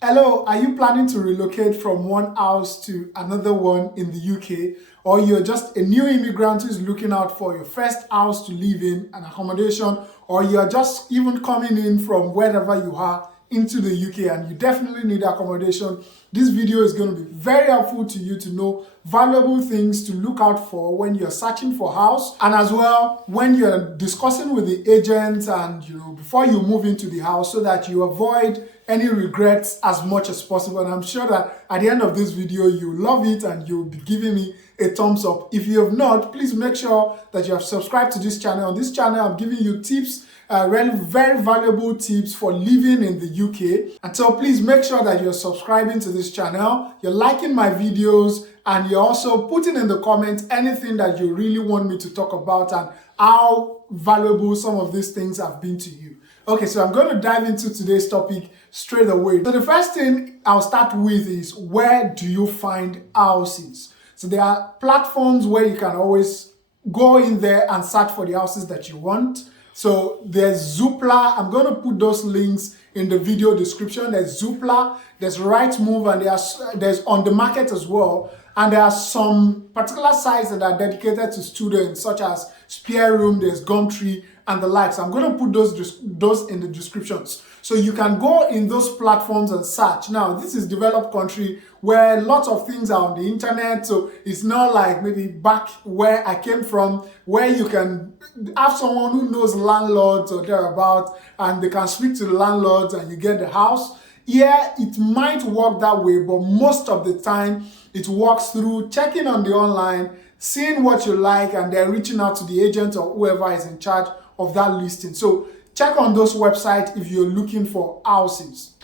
Hello, are you planning to relocate from one house to another one in the UK? Or you're just a new immigrant who's looking out for your first house to live in, an accommodation, or you're just even coming in from wherever you are into the UK and you definitely need accommodation? This video is going to be very helpful to you to know valuable things to look out for when you're searching for a house, and as well when you're discussing with the agent and before you move into the house, so that you avoid any regrets as much as possible. And I'm sure that at the end of this video you love it and you'll be giving me a thumbs up. If you have not, please make sure that you have subscribed to this channel. On this channel I'm giving you tips, very valuable tips for living in the UK. And so please make sure that you're subscribing to this channel, you're liking my videos, and you're also putting in the comments anything that you really want me to talk about and how valuable some of these things have been to you. Okay, so I'm going to dive into today's topic straight away. So the first thing I'll start with is, where do you find houses? So there are platforms where you can always go in there and search for the houses that you want. So there's Zoopla. I'm going to put those links in the video description. There's Zoopla, there's Rightmove, and there's On the Market as well. And there are some particular sites that are dedicated to students, such as Spare Room, there's Gumtree, and the likes. I'm going to put those in the descriptions. So you can go in those platforms and search. Now, this is developed country where lots of things are on the internet. So it's not like maybe back where I came from, where you can have someone who knows landlords or thereabouts, and they can speak to the landlords and you get the house. Yeah, it might work that way, but most of the time it works through checking on the online, seeing what you like, and then reaching out to the agent or whoever is in charge of that listing. So check on those websites if you're looking for houses.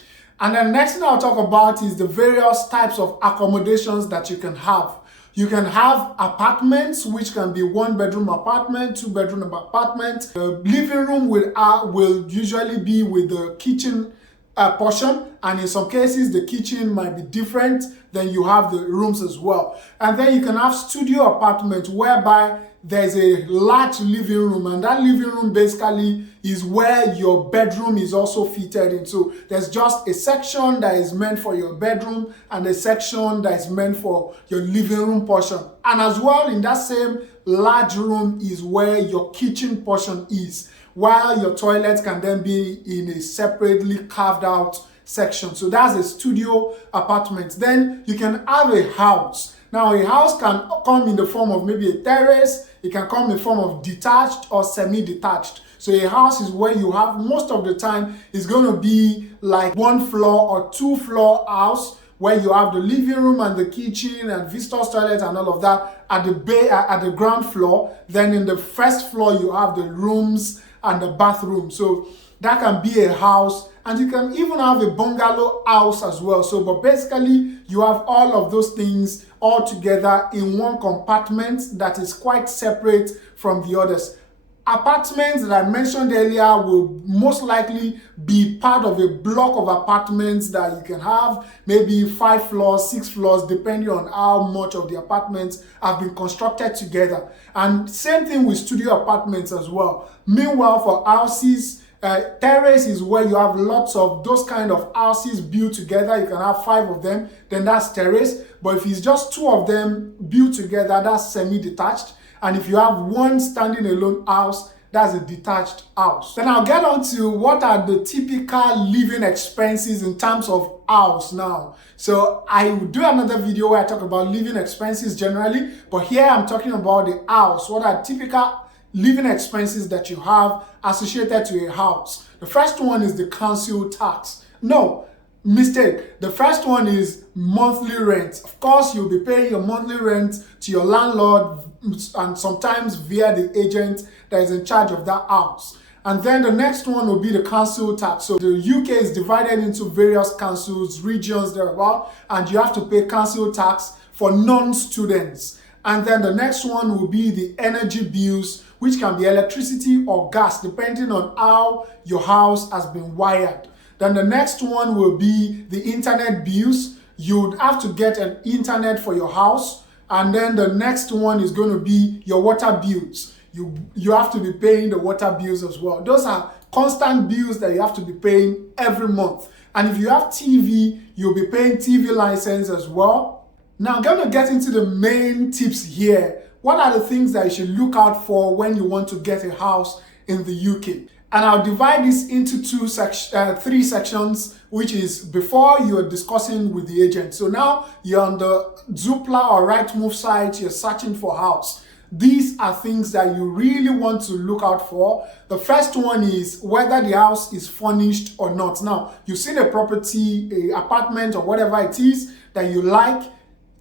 And then next thing I'll talk about is the various types of accommodations that you can have. You can have apartments, which can be 1-bedroom apartment, 2-bedroom apartment. The living room will usually be with the kitchen portion, and in some cases the kitchen might be different. Then you have the rooms as well. And then you can have studio apartments, whereby there's a large living room, and that living room basically is where your bedroom is also fitted in. So there's just a section that is meant for your bedroom and a section that is meant for your living room portion. And as well, in that same large room is where your kitchen portion is, while your toilet can then be in a separately carved out section. So that's a studio apartment. Then you can have a house. Now, a house can come in the form of maybe a terrace. It can come in the form of detached or semi-detached. So a house is where you have, most of the time, is going to be like 1-floor or 2-floor house, where you have the living room and the kitchen and visitors toilet and all of that at the ground floor. Then in the first floor you have the rooms and the bathroom. So that can be a house, and you can even have a bungalow house as well. So, but basically you have all of those things all together in one compartment that is quite separate from the others. Apartments that I mentioned earlier will most likely be part of a block of apartments that you can have, maybe 5 floors, 6 floors, depending on how much of the apartments have been constructed together. And same thing with studio apartments as well. Meanwhile, for houses, terrace is where you have lots of those kind of houses built together. You can have 5 of them, then that's terrace. But if it's just 2 of them built together, that's semi-detached. And if you have one standing alone house, that's a detached house. Then I'll get on to what are the typical living expenses in terms of house now. So I will do another video where I talk about living expenses generally, but here I'm talking about the house. What are typical living expenses that you have associated to a house? The first one is the council tax. No, mistake. The first one is monthly rent. Of course, you'll be paying your monthly rent to your landlord, and sometimes via the agent that is in charge of that house. And then the next one will be the council tax. So the UK is divided into various councils, regions thereabout, and you have to pay council tax for non-students. And then the next one will be the energy bills, which can be electricity or gas, depending on how your house has been wired. Then the next one will be the internet bills. You'd have to get an internet for your house. And then the next one is going to be your water bills. You have to be paying the water bills as well. Those are constant bills that you have to be paying every month. And if you have TV, you'll be paying TV license as well. Now I'm going to get into the main tips here. What are the things that you should look out for when you want to get a house in the UK? And I'll divide this into three sections, which is before you're discussing with the agent. So now you're on the Zoopla or Rightmove site, you're searching for a house. These are things that you really want to look out for. The first one is whether the house is furnished or not. Now, you see the property, a apartment or whatever it is that you like,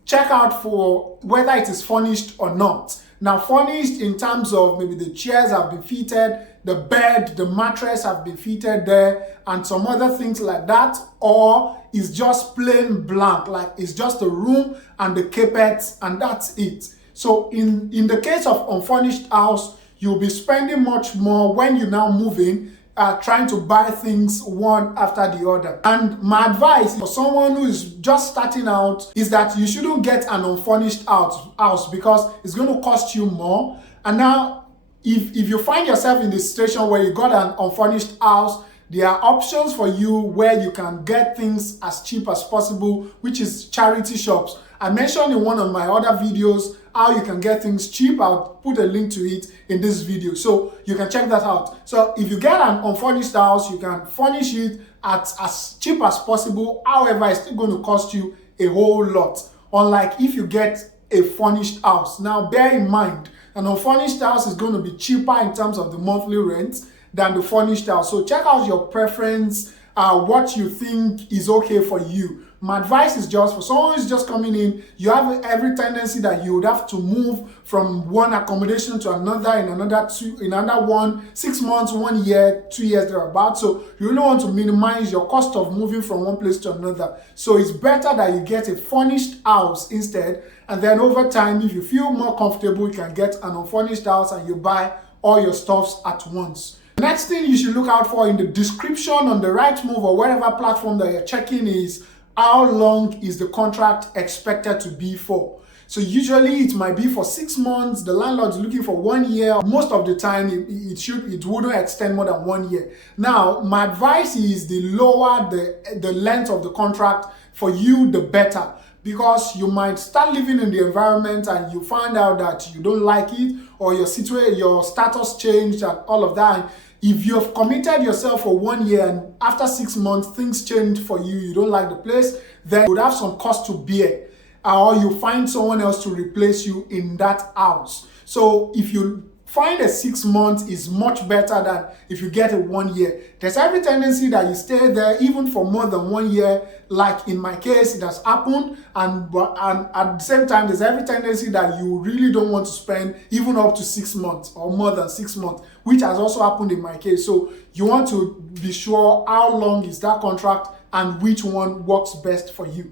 check out for whether it is furnished or not. Now, furnished in terms of maybe the chairs have been fitted, the bed, the mattress have been fitted there, and some other things like that, or it's just plain blank, like it's just a room and the carpets and that's it. So in the case of unfurnished house, you'll be spending much more when you now move in, trying to buy things one after the other. And my advice for someone who is just starting out is that you shouldn't get an unfurnished house because it's going to cost you more. And now, if you find yourself in the situation where you got an unfurnished house, there are options for you where you can get things as cheap as possible, which is charity shops. I mentioned in one of my other videos how you can get things cheap. I'll put a link to it in this video, so you can check that out. So if you get an unfurnished house, you can furnish it at as cheap as possible. However, it's still going to cost you a whole lot, unlike if you get a furnished house. Now, bear in mind, an unfurnished house is going to be cheaper in terms of the monthly rent than the furnished house. So check out your preference, what you think is okay for you. My advice is just for someone who's just coming in, you have every tendency that you would have to move from one accommodation to another in another 6 months, 1 year, 2 years thereabouts. So you really want to minimize your cost of moving from one place to another. So it's better that you get a furnished house instead. And then over time, if you feel more comfortable, you can get an unfurnished house and you buy all your stuffs at once. The next thing you should look out for in the description on the Rightmove or whatever platform that you're checking is how long is the contract expected to be for. So usually it might be for 6 months. The landlord's looking for 1 year. Most of the time it wouldn't extend more than 1 year. Now, my advice is the lower the length of the contract for you, the better. Because you might start living in the environment and you find out that you don't like it, or your status changed and all of that. If you have committed yourself for 1 year and after 6 months things change for you, you don't like the place, then you would have some cost to bear, or you find someone else to replace you in that house. So if you find a 6 months is much better than if you get a 1 year. There's every tendency that you stay there even for more than 1 year. Like in my case, it has happened, and at the same time, there's every tendency that you really don't want to spend even up to 6 months or more than 6 months, which has also happened in my case. So you want to be sure how long is that contract and which one works best for you.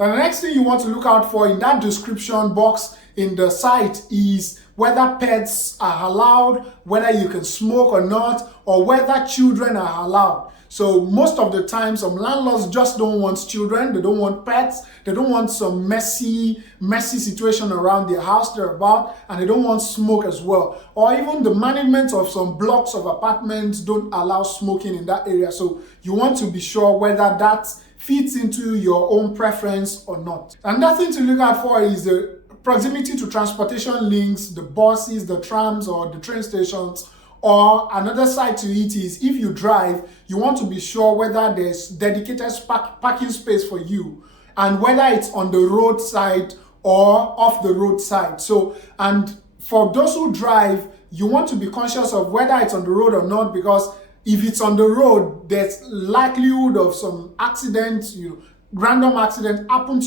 Now, the next thing you want to look out for in that description box in the site is whether pets are allowed, whether you can smoke or not, or whether children are allowed. So most of the time, some landlords just don't want children, they don't want pets, they don't want some messy situation around their house they're about, and they don't want smoke as well. Or even the management of some blocks of apartments don't allow smoking in that area. So you want to be sure whether that fits into your own preference or not. Another thing to look out for is the proximity to transportation links, the buses, the trams, or the train stations. Or another side to it is if you drive, you want to be sure whether there's dedicated parking space for you and whether it's on the roadside or off the roadside. So, and for those who drive, you want to be conscious of whether it's on the road or not, because if it's on the road, there's likelihood of some accidents, random accident happening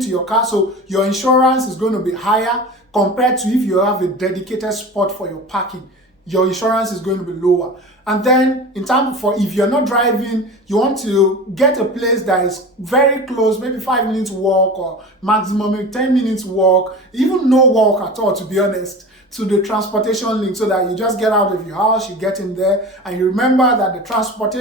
to your car. So your insurance is going to be higher compared to if you have a dedicated spot for your parking. Your insurance is going to be lower. And then in terms for if you're not driving, you want to get a place that is very close, maybe 5 minutes walk or maximum maybe 10 minutes walk, even no walk at all, to be honest, to the transportation link, so that you just get out of your house, you get in there, and you remember that the transports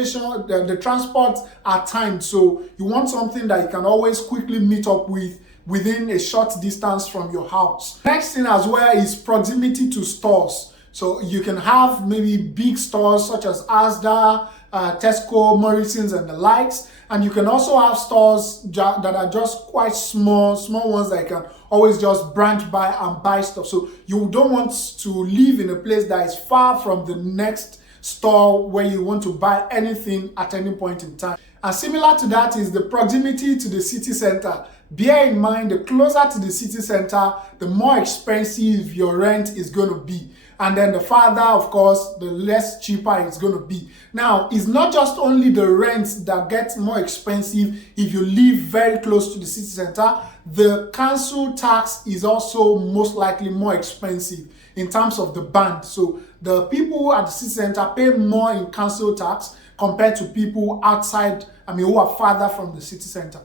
are timed. So you want something that you can always quickly meet up with within a short distance from your house. Next thing as well is proximity to stores. So you can have maybe big stores such as Asda, Tesco, Morrisons, and the likes. And you can also have stores that are just quite small ones that you can always just branch by and buy stuff. So you don't want to live in a place that is far from the next store where you want to buy anything at any point in time. And similar to that is the proximity to the city center. Bear in mind, the closer to the city center, the more expensive your rent is going to be. And then the farther, of course, the less cheaper it's going to be. Now, it's not just only the rent that gets more expensive if you live very close to the city center. The council tax is also most likely more expensive in terms of the band. So the people at the city center pay more in council tax compared to people outside, who are farther from the city center.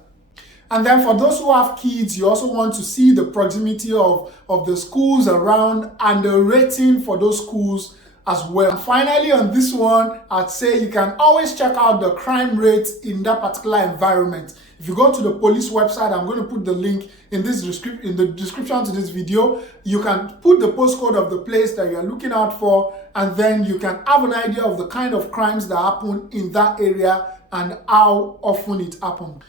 And then for those who have kids, you also want to see the proximity of the schools around and the rating for those schools as well. And finally, on this one, I'd say you can always check out the crime rate in that particular environment. If you go to the police website, I'm going to put the link in the description to this video. You can put the postcode of the place that you're looking out for, and then you can have an idea of the kind of crimes that happen in that area and how often it happens.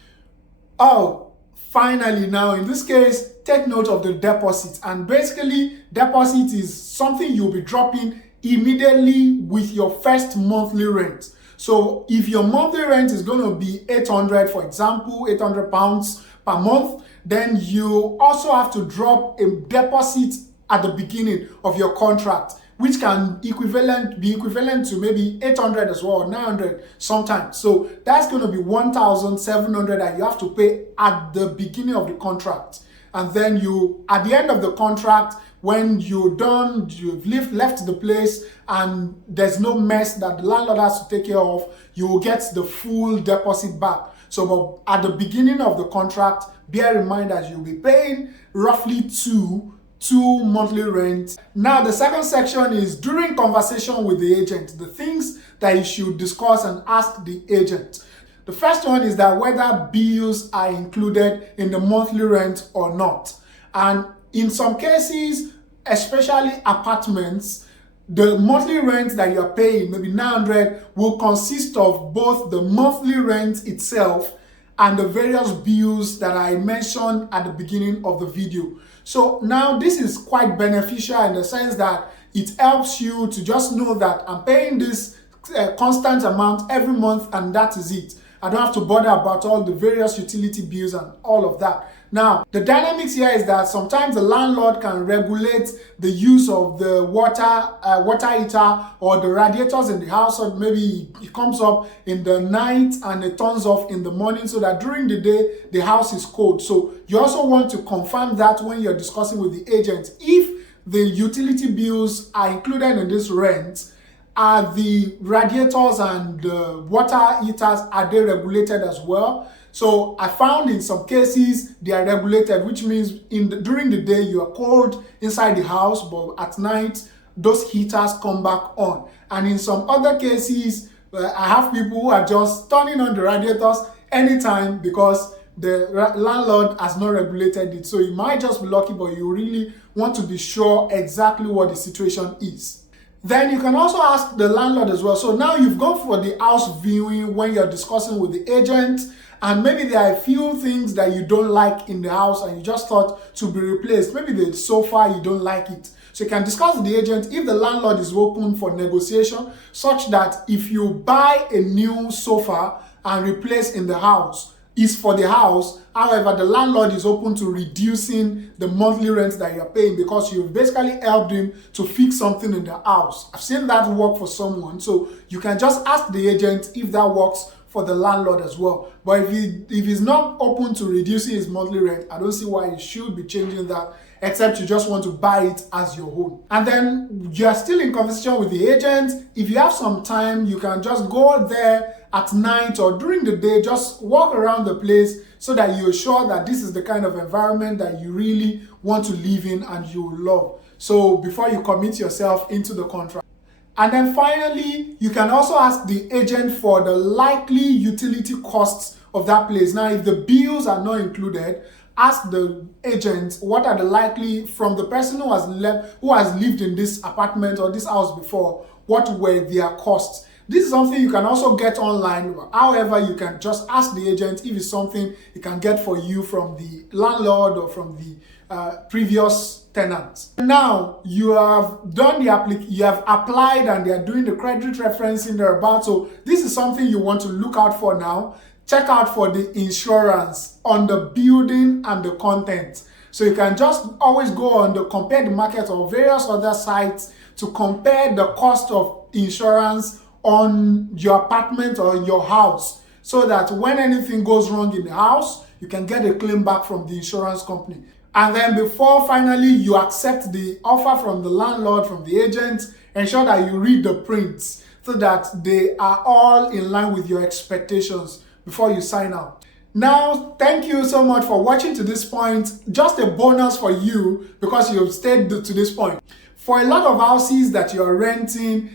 Oh, finally, now in this case, take note of the deposit. And basically, deposit is something you'll be dropping immediately with your first monthly rent. So if your monthly rent is going to be 800, for example, 800 pounds per month, then you also have to drop a deposit at the beginning of your contract, which can be equivalent to maybe 800 as well, or 900 sometimes. So that's going to be 1,700 that you have to pay at the beginning of the contract. And then at the end of the contract, when you're done, you've left the place and there's no mess that the landlord has to take care of, you will get the full deposit back. So but at the beginning of the contract, bear in mind that you'll be paying roughly two monthly rent. Now, the second section is during conversation with the agent, the things that you should discuss and ask the agent. The first one is that whether bills are included in the monthly rent or not. And in some cases, especially apartments, the monthly rent that you're paying, maybe 900, will consist of both the monthly rent itself and the various bills that I mentioned at the beginning of the video. So now this is quite beneficial in the sense that it helps you to just know that I'm paying this constant amount every month and that is it. I don't have to bother about all the various utility bills and all of that. Now, the dynamics here is that sometimes the landlord can regulate the use of the water heater or the radiators in the house, or maybe it comes up in the night and it turns off in the morning so that during the day the house is cold. So you also want to confirm that when you're discussing with the agent. If the utility bills are included in this rent, are the radiators and water heaters, are they regulated as well? So I found in some cases they are regulated, which means during the day you are cold inside the house, but at night those heaters come back on. And in some other cases, I have people who are just turning on the radiators anytime because the landlord has not regulated it. So you might just be lucky, but you really want to be sure exactly what the situation is. Then you can also ask the landlord as well. So now you've gone for the house viewing when you're discussing with the agent, and maybe there are a few things that you don't like in the house and you just thought to be replaced. Maybe the sofa, you don't like it. So you can discuss with the agent if the landlord is open for negotiation, such that if you buy a new sofa and replace in the house, is for the house. However, the landlord is open to reducing the monthly rent that you're paying because you've basically helped him to fix something in the house. I've seen that work for someone. So you can just ask the agent if that works for the landlord as well. But if he's not open to reducing his monthly rent, I don't see why you should be changing that, except you just want to buy it as your own. And then you're still in conversation with the agent. If you have some time, you can just go there at night or during the day, just walk around the place so that you're sure that this is the kind of environment that you really want to live in and you love. So before you commit yourself into the contract. And then finally, you can also ask the agent for the likely utility costs of that place. Now, if the bills are not included, ask the agent what are the likely, from the person who has lived in this apartment or this house before, what were their costs. This is something you can also get online. However, you can just ask the agent if it's something he can get for you from the landlord or from the previous tenants. Now you have done you have applied and they are doing the credit referencing thereabout. So this is something you want to look out for now. Check out for the insurance on the building and the content. So you can just always go on the compare the market or various other sites to compare the cost of insurance on your apartment or your house, so that when anything goes wrong in the house, you can get a claim back from the insurance company. And then before finally you accept the offer from the landlord, from the agent, ensure that you read the prints so that they are all in line with your expectations before you sign out. Now, thank you so much for watching to this point. Just a bonus for you because you've stayed to this point. For a lot of houses that you're renting,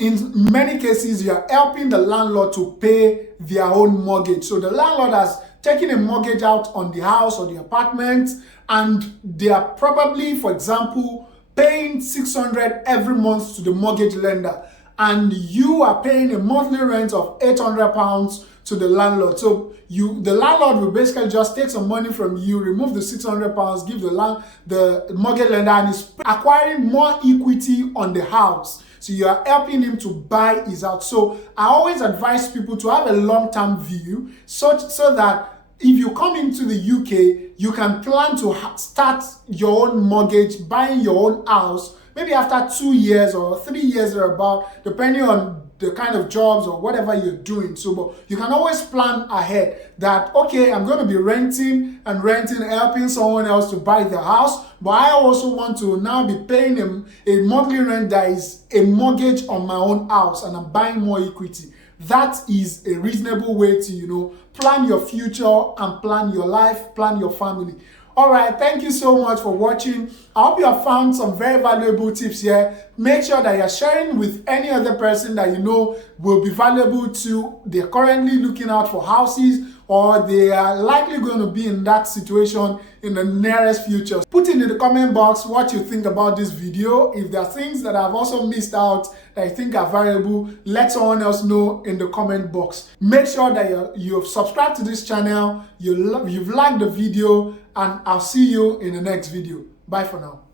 in many cases, you're helping the landlord to pay their own mortgage. So the landlord has taken a mortgage out on the house or the apartment, and they are probably, for example, paying $600 every month to the mortgage lender, and you are paying a monthly rent of £800 to the landlord. So the landlord will basically just take some money from you, remove the £600, give the mortgage lender, and is acquiring more equity on the house. So you are helping him to buy his house. So I always advise people to have a long-term view, so that if you come into the UK, you can plan to start your own mortgage, buying your own house, maybe after 2 years or 3 years or about, depending on the kind of jobs or whatever you're doing. So but you can always plan ahead that, okay, I'm going to be renting, helping someone else to buy the house, but I also want to now be paying a monthly rent that is a mortgage on my own house, and I'm buying more equity. That is a reasonable way to, plan your future and plan your life, plan your family. All right, thank you so much for watching. I hope you have found some very valuable tips here. Make sure that you're sharing with any other person that you know will be valuable to. They're currently looking out for houses, or they are likely going to be in that situation in the nearest future. Put in the comment box what you think about this video. If there are things that I've also missed out that I think are valuable, let someone else know in the comment box. Make sure that you've subscribed to this channel, you've liked the video, and I'll see you in the next video. Bye for now.